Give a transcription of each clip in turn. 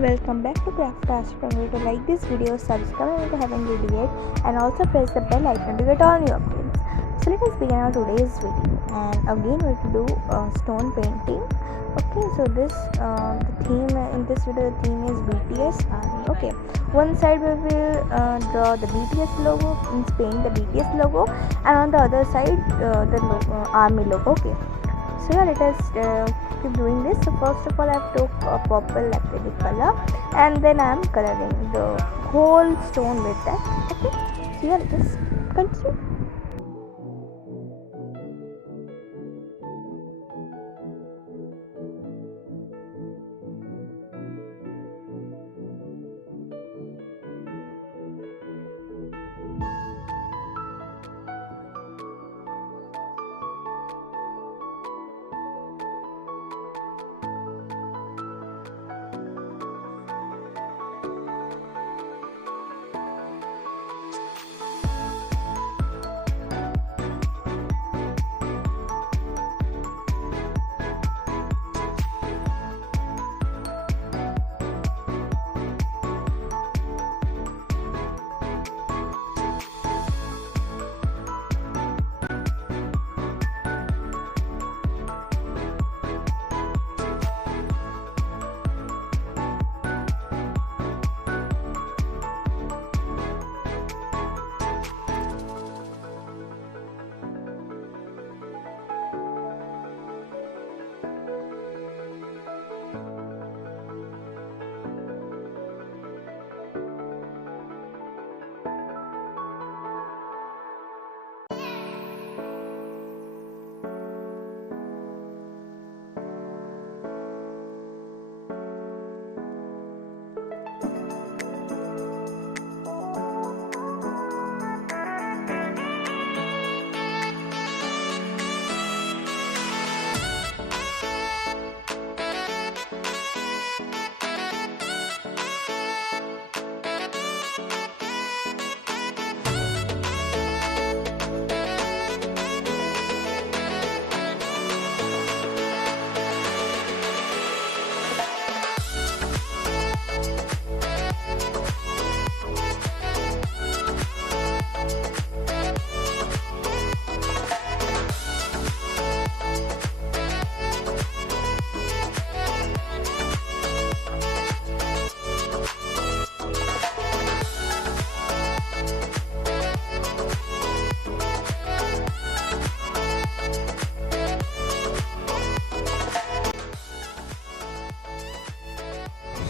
welcome back to QandA. Remember to like this video, subscribe if you haven't already yet, and also press the bell icon to get all new updates. So let us begin our today's video. And again, we will do stone painting. Okay, so this the theme in this video, the theme is BTS Army. Okay, one side we will draw the BTS logo, means paint the BTS logo, and on the other side the army logo. Okay, so yeah, let us keep doing this. So first of all, I took a purple acrylic color, and then I am coloring the whole stone with that. Okay, so yeah, let us continue.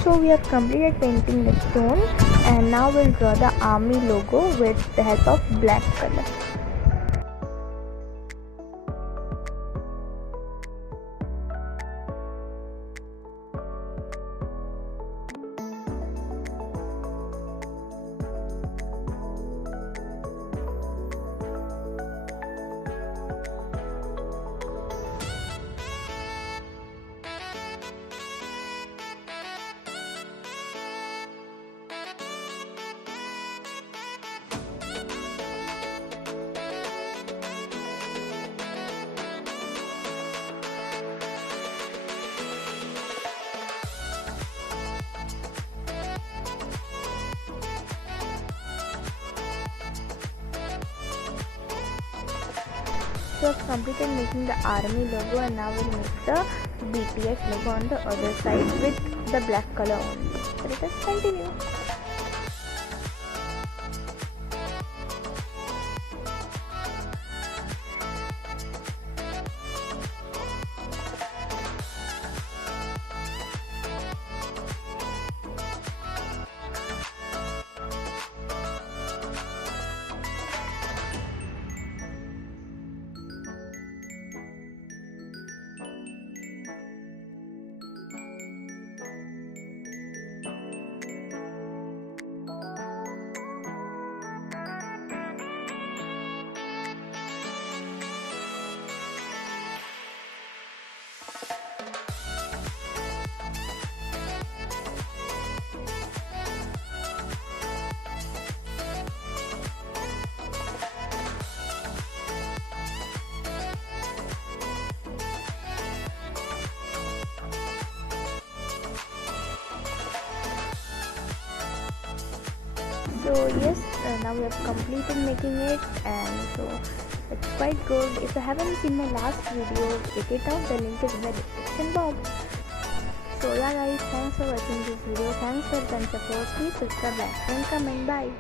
So we have completed painting the stone, and now we'll draw the army logo with the help of black color. So I've completed making the army logo, and now we'll make the BTS logo on the other side with the black color only. So let us continue. So yes, now we have completed making it, and so it's quite good. If you haven't seen my last video, check it out, the link is in the description box. So yeah guys, thanks for watching this video, thanks for your support, please subscribe, like and comment, bye.